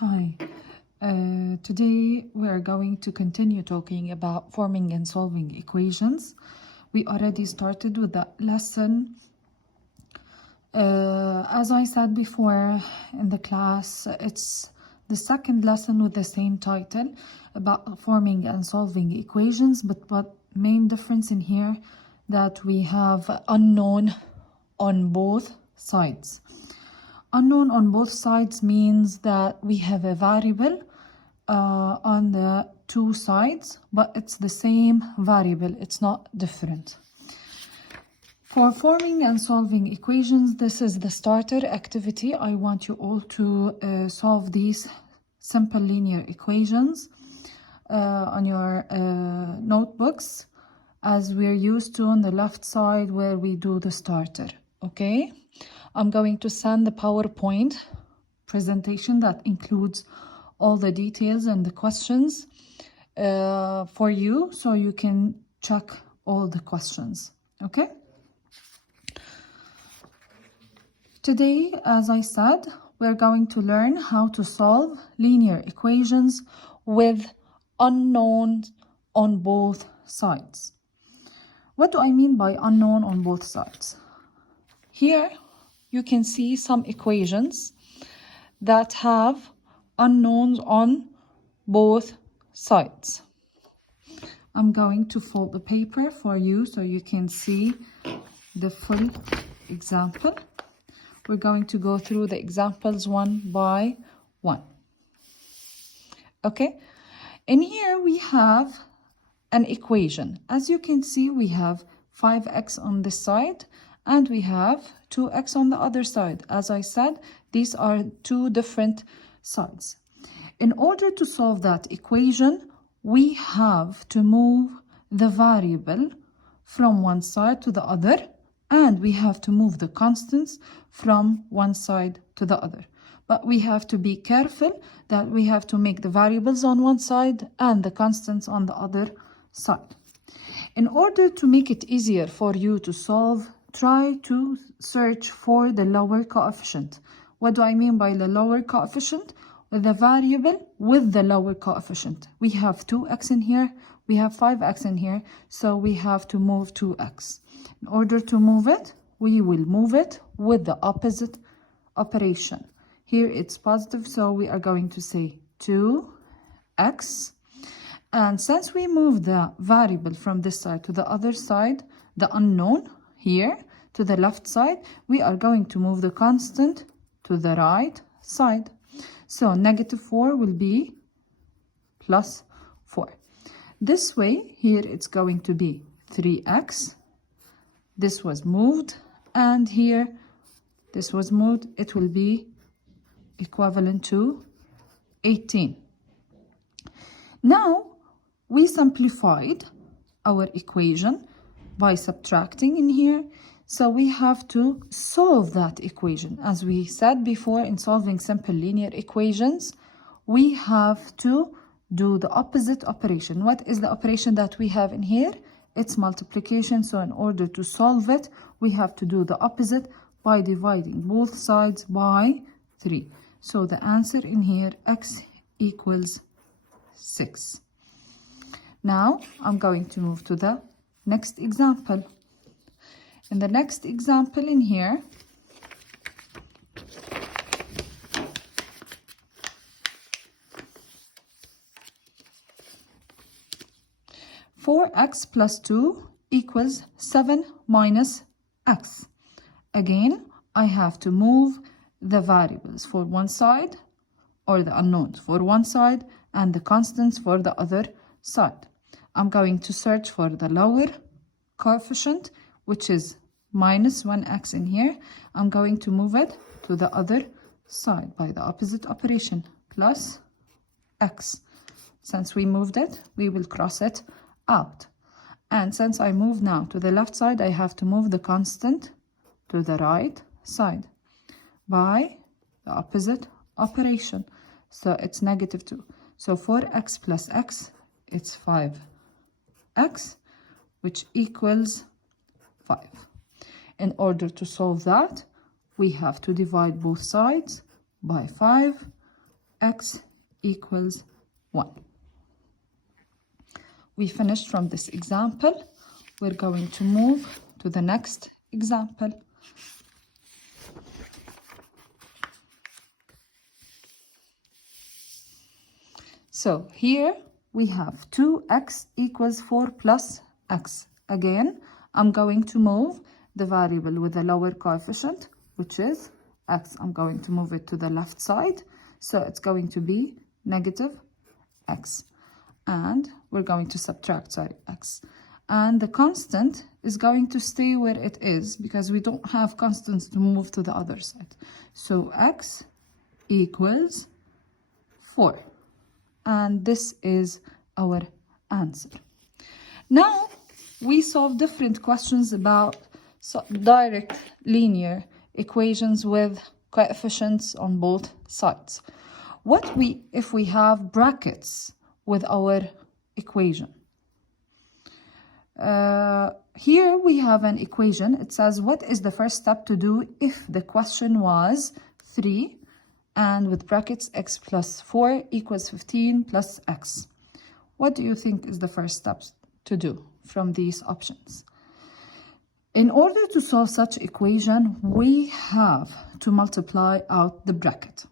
Hi. Today we are going to continue talking about forming and solving equations. We already started with that lesson. As I said before in the class, it's the second lesson with the same title about forming and solving equations, but what main difference in here that we have unknown on both sides. Unknown on both sides means that we have a variable on the two sides, but it's the same variable, it's not different. For forming and solving equations, this is the starter activity. I want you all to solve these simple linear equations on your notebooks, as we're used to on the left side where we do the starter, okay? I'm going to send the PowerPoint presentation that includes all the details and the questions for you, so you can check all the questions, okay? Today, as I said, we're going to learn how to solve linear equations with unknowns on both sides. What do I mean by unknown on both sides? Here, you can see some equations that have unknowns on both sides. I'm going to fold the paper for you so you can see the full example. We're going to go through the examples one by one. Okay, in here we have an equation. As you can see, we have 5x on this side and we have 2x on the other side. As I said, these are two different sides. In order to solve that equation, we have to move the variable from one side to the other, and we have to move the constants from one side to the other. But we have to be careful that we have to make the variables on one side and the constants on the other side. In order to make it easier for you to solve, try to search for the lower coefficient. What do I mean by the lower coefficient? The variable with the lower coefficient. We have 2x in here, we have 5x in here, so we have to move 2x. In order to move it, we will move it with the opposite operation. Here it's positive, so we are going to say 2x. And since we move the variable from this side to the other side, the unknown here to the left side, we are going to move the constant to the right side. So -4 will be +4. This way, here it's going to be 3x. This was moved, and here this was moved. It will be equivalent to 18. Now, we simplified our equation by subtracting in here. So we have to solve that equation. As we said before, in solving simple linear equations, we have to do the opposite operation. What is the operation that we have in here? It's multiplication. So in order to solve it, we have to do the opposite by dividing both sides by 3. So the answer in here, x equals 6. Now I'm going to move to the next example. In the next example in here, (4x + 2 = 7 - x). Again, I have to move the variables for one side, or the unknowns for one side, and the constants for the other side. I'm going to search for the lower coefficient, which is -1x in here. I'm going to move it to the other side by the opposite operation, plus x. Since we moved it, we will cross it out. And since I move now to the left side, I have to move the constant to the right side by the opposite operation. So it's -2. So 4x plus x, it's 5x, which equals 5. In order to solve that, we have to divide both sides by 5 x equals 1. We finished from this example. We're going to move to the next example. So here we have 2x equals 4 plus x. Again, I'm going to move the variable with the lower coefficient, which is x. I'm going to move it to the left side. So it's going to be negative x. And we're going to subtract, x. And the constant is going to stay where it is because we don't have constants to move to the other side. So x equals 4. And this is our answer. Now, we solve different questions about direct linear equations with coefficients on both sides. If we have brackets with our equation? Here we have an equation. It says, what is the first step to do if the question was 3 and with brackets x plus 4 equals 15 plus x? What do you think is the first step to do from these options? In order to solve such equation, we have to multiply out the bracket.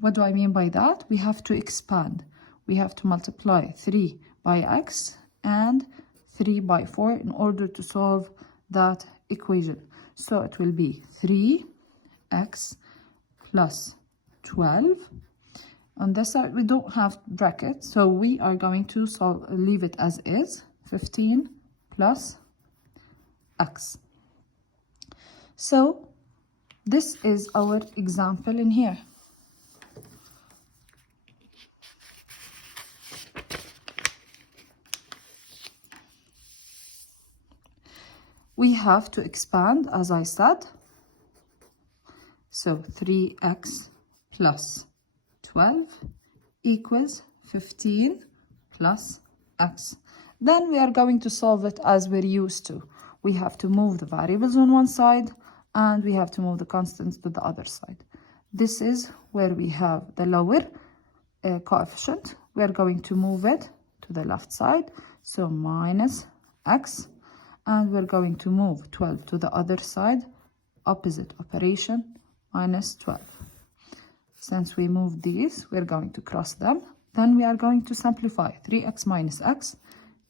What do I mean by that? We have to expand. We have to multiply 3 by x and 3 by 4 in order to solve that equation. So it will be 3x plus 12. On this side, we don't have brackets, so we are going to leave it as is, 15 plus x. So this is our example in here. We have to expand, as I said. So 3x plus 12 equals 15 plus x. Then we are going to solve it as we're used to. We have to move the variables on one side and we have to move the constants to the other side. This is where we have the lower coefficient. We are going to move it to the left side, so minus x, and we're going to move 12 to the other side, opposite operation, minus 12. Since we moved these, we're going to cross them. Then we are going to simplify. 3x minus x,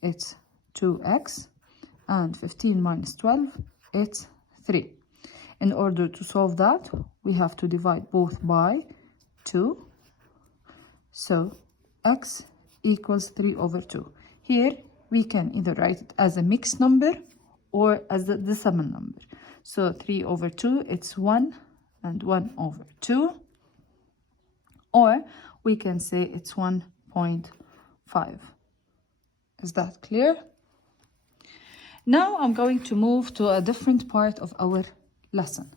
it's 2x, and 15 minus 12, it's 3. In order to solve that, we have to divide both by 2. So x equals 3 over 2. Here, we can either write it as a mixed number or as a decimal number. So 3 over 2, it's 1 and 1 over 2. Or we can say it's 1.5. Is that clear? Now I'm going to move to a different part of our lesson.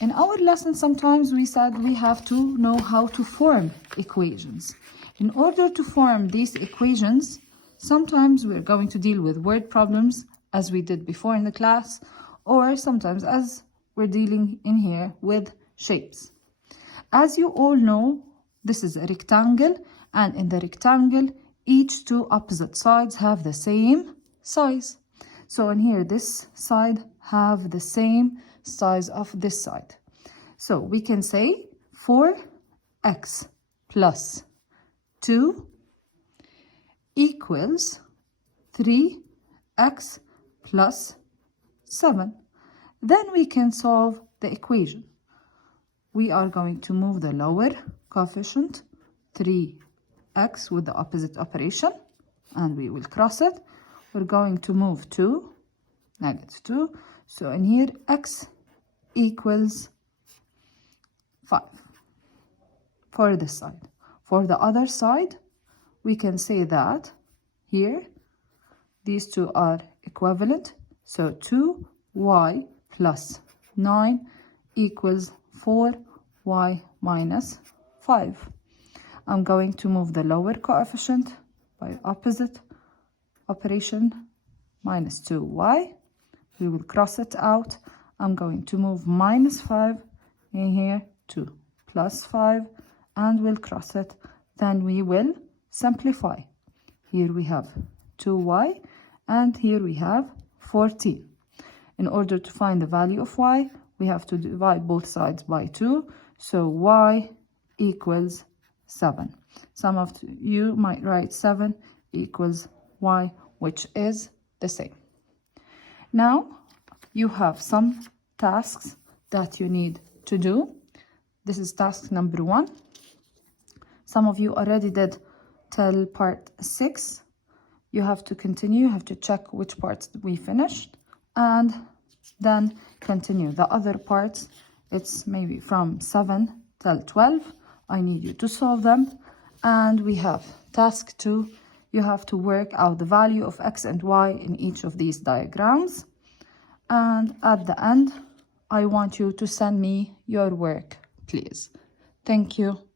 In our lesson, sometimes we said we have to know how to form equations. In order to form these equations, sometimes we're going to deal with word problems, as we did before in the class, or sometimes, as we're dealing in here, with shapes. As you all know, this is a rectangle, and in the rectangle, each two opposite sides have the same size. So in here, this side have the same size of this side. So we can say 4x plus 2 equals 3x plus 7. Then we can solve the equation. We are going to move the lower coefficient, 3x, with the opposite operation, and we will cross it. We're going to move 2, negative 2. So in here, x equals 5 for this side. For the other side, we can say that here, these two are equivalent. So 2y plus 9 equals 4y minus 5. I'm going to move the lower coefficient by opposite operation, minus 2y. We will cross it out. I'm going to move minus 5 in here to plus 5, and we'll cross it. Then we will simplify. Here we have 2y, and here we have 14. In order to find the value of y, we have to divide both sides by 2. So y equals 7. Some of you might write 7 equals y, which is the same. Now, you have some tasks that you need to do. This is task number 1. Some of you already did till part 6. You have to continue, you have to check which parts we finished, and then continue. The other parts, it's maybe from 7 till 12. I need you to solve them. And we have task 2. You have to work out the value of x and y in each of these diagrams. And at the end, I want you to send me your work, please. Thank you.